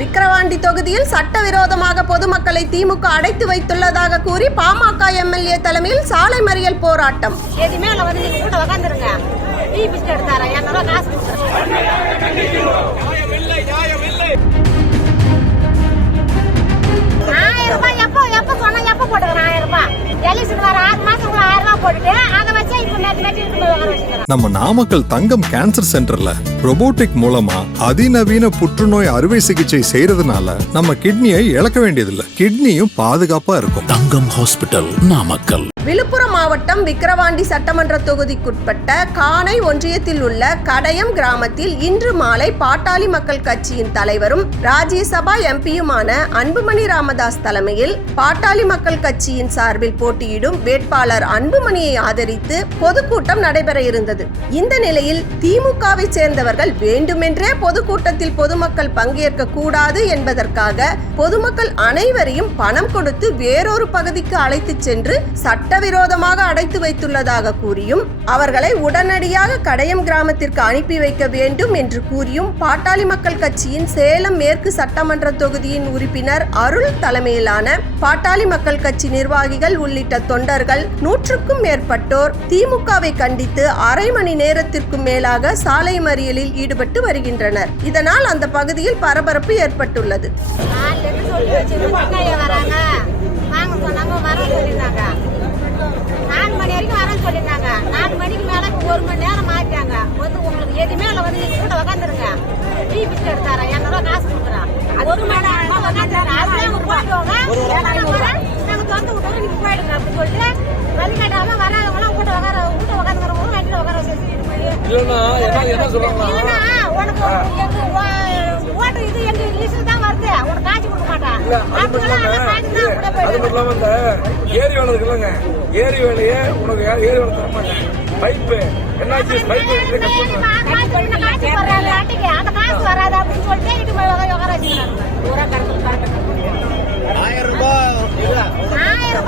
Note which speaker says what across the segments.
Speaker 1: விக்கிரவாண்டி தொகுதியில் சட்டவிரோதமாக பொதுமக்களை திமுக அடைத்து வைத்துள்ளதாக கூறி பாமக எம்எல்ஏ தலைமையில் சாலை மறியல் போராட்டம்.
Speaker 2: எதுவுமே
Speaker 3: நம்ம நாமக்கல் தங்கம் கேன்சர் சென்டர்ல robotic மூலமா அதிநவீன புற்றுநோய் அறுவை சிகிச்சை செய்யறதுனால நம்ம கிட்னியை இழக்க வேண்டியதில்லை. கிட்னியும் பாதுகாப்பா இருக்கும்.
Speaker 4: தங்கம் ஹாஸ்பிட்டல் நாமக்கல்.
Speaker 1: விழுப்புரம் மாவட்டம் விக்கிரவாண்டி சட்டமன்ற தொகுதிக்குட்பட்ட கானை ஒன்றியத்தில் உள்ள கடையம் கிராமத்தில் இன்று மாலை பாட்டாளி மக்கள் கட்சியின் தலைவரும் ராஜ்யசபா எம்பியுமான அன்புமணி ராமதாஸ் தலைமையில் பாட்டாளி மக்கள் கட்சியின் சார்பில் போட்டியிடும் வேட்பாளர் அன்புமணியை ஆதரித்து பொதுக்கூட்டம் நடைபெற இருந்தது. இந்த நிலையில் திமுகவை சேர்ந்தவர்கள் வேண்டுமென்றே பொதுக்கூட்டத்தில் பொதுமக்கள் பங்கேற்க கூடாது என்பதற்காக பொதுமக்கள் அனைவரையும் பணம் கொடுத்து வேறொரு பகுதிக்கு அழைத்து சென்று சட்டவிரோதமாக அடைத்து வைத்துள்ளதாக கூறியும் அவர்களை உடனடியாக கடையம் கிராமத்திற்கு அனுப்பி வைக்க வேண்டும் என்று கூறியும் பாட்டாளி மக்கள் கட்சியின் சேலம் மேற்கு சட்டமன்ற தொகுதியின் உறுப்பினர் அருள் தலைமையிலான பாட்டாளி மக்கள் கட்சி நிர்வாகிகள் உள்ளிட்ட தொண்டர்கள் நூற்றுக்கும் மேற்பட்டோர் திமுகவை கண்டித்து அரை மணி நேரத்திற்கும் மேலாக சாலை மறியலில் ஈடுபட்டு வருகின்றனர். இதனால் அந்த பகுதியில் பரபரப்பு ஏற்பட்டுள்ளது.
Speaker 2: நாலு வர மணி வரைக்கும் வரேன்னு சொல்லியிருந்தாங்க நாலு மணிக்கு மேல ஒரு மணி நேரம் மாட்டாங்க வந்து உங்களுக்கு எதுவுமே இல்லை வந்து நீங்க கூட உக்காந்துருங்க டீ தரேன் இரநூறுவா காசு கொடுக்குறேன் அது ஒரு மணி உக்காந்துருங்க
Speaker 5: இல்லைன்னா என்ன என்ன சொல்றாங்கன்னா
Speaker 2: இல்லைன்னா உனக்கு எங்க ஓ- ஓட்டு இது எங்க லிஸ்ட்ல தான் வருது. உனக்கு காட்சி கொடுக்க மாட்டான்
Speaker 5: அது மட்டும் இல்லாம இந்த ஏரி வேலை இருக்குல்லங்க ஏரி வேலையே உனக்கு ஏரி வேலை தர மாட்டேன் பைப்பு. என்னாச்சு? பைப்பு இது
Speaker 2: அந்த காசு வராது அப்படின்னு சொல்லிட்டு உட்கார வச்சுக்கிறாங்க ஆயிரம் ரூபாய். எப்போ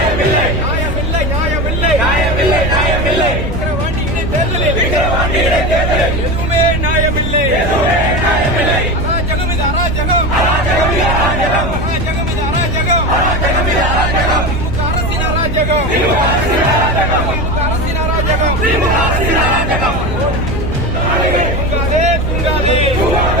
Speaker 2: రాజకం హసీనా రాజకం కుంగాలే కుంగాలే